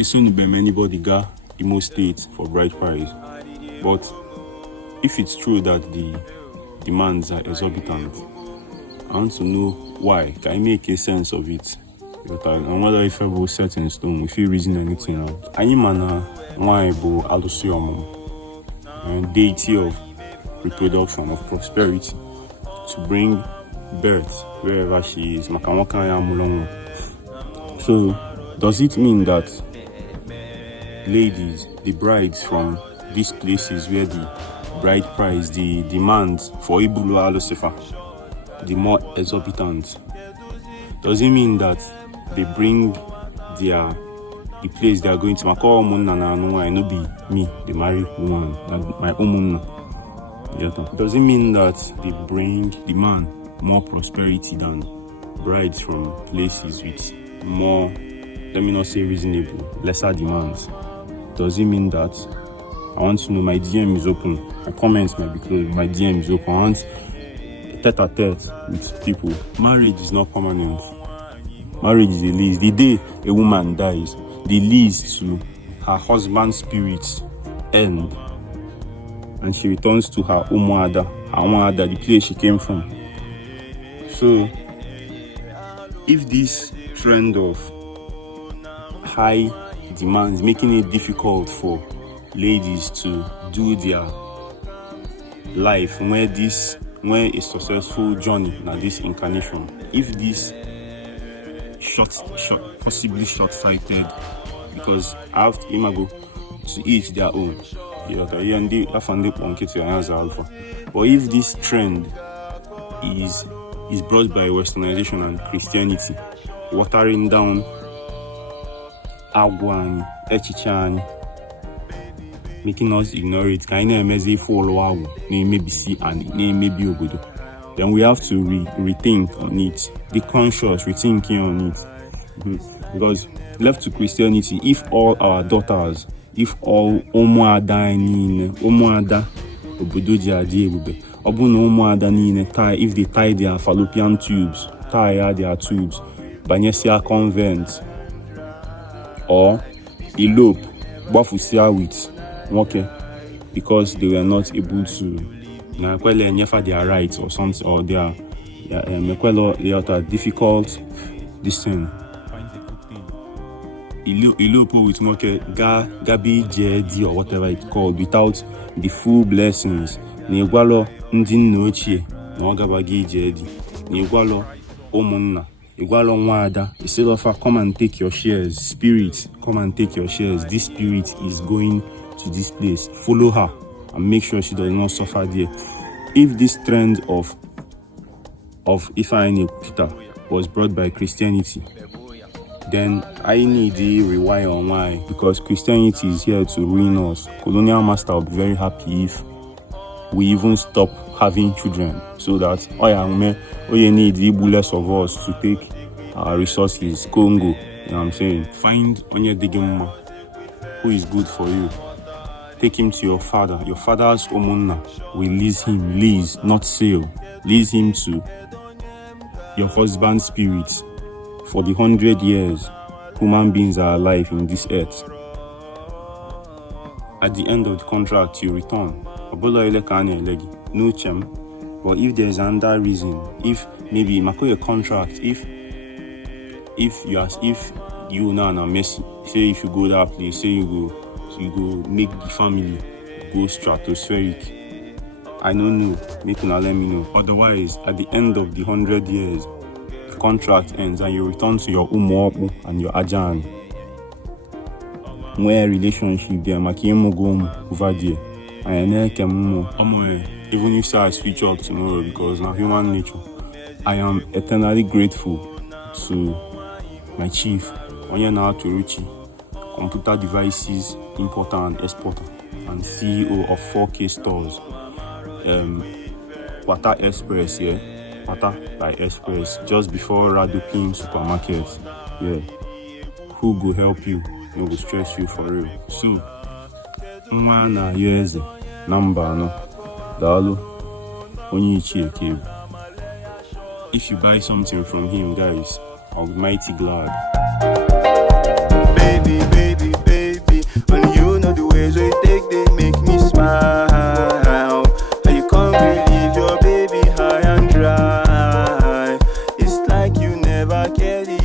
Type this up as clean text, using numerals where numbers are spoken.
It's only by anybody got Imo State for bride price. But if it's true that the demands are exorbitant, I want to know why. Can I make a sense of it? Because I wonder if I will set in stone, if you reason anything out. I am why Igbo Alusiomum, and deity of reproduction, of prosperity, to bring birth wherever she is. So, does it mean that ladies, the brides from these places where the bride price, the demands for Ibulu Alusifa, the more exorbitant, does it mean that they bring the place they are going to? I know be me, the married woman, my own. Does it mean that they bring the man more prosperity than brides from places with more, let me not say reasonable, lesser demands? Does it mean that? I want to know. My DM is open. My comments might be closed. My DM is open. I want tete-a-tete with people. Marriage is not permanent. Marriage is a lease. The day a woman dies, the lease to her husband's spirit end, and she returns to her umuada, the place she came from. So, if this trend of high demands making it difficult for ladies to do their life when a successful journey now this incarnation, if this possibly short-sighted, because I have to imago to each their own. But if this trend is brought by westernization and Christianity, watering down agwani, echichani, making us ignore it, then we have to rethink on it, be conscious, rethinking on it. Because left to Christianity, if all our daughters, if all if they tie their fallopian tubes, tie their tubes, Banyesia convent, or elope, Bafusia with okay, because they were not able to their rights or something, or their difficult this thing. Elope with Gabi JD or whatever it's called, without the full blessings. Negwalo ndin nochie na ogabagi JD. Negwalo omunna. Igwalo nwada. Instead of come and take your shares, spirit, come and take your shares. This spirit is going to this place. Follow her and make sure she does not suffer there. If this trend of Ifeanyi Peter was brought by Christianity, then I need to rely on why, because Christianity is here to ruin us. Colonial master will be very happy if we even stop having children, so that you need less of us to take our resources. Congo, you know what I'm saying? Find onye digimma who is good for you. Take him to your father. Your father's omunna will lease him, lease, not sale. Lease him to your husband's spirit. For the 100 years human beings are alive in this earth, at the end of the contract you return. No chem. But if there's another reason, if maybe a contract, if you now are messy, say if you go that place, say you go make the family go stratospheric, I don't know, make una let me know. Otherwise, at the end of the 100 years, the contract ends and you return to your umopu and your ajan. Where relationship there, makiemo go over there. Even if I switch up tomorrow, because now human nature, I am eternally grateful to my chief, Onyena Toruchi, computer devices importer and exporter, and CEO of 4K stores. Water Express, Water by Express, just before Radupin supermarket. Who go help you? No go stress you for real. So, Mwana Yeze, number no, Dalu, Onyichi Ekebe. If you buy something from him, guys, I'll be mighty glad. Baby, Kelly.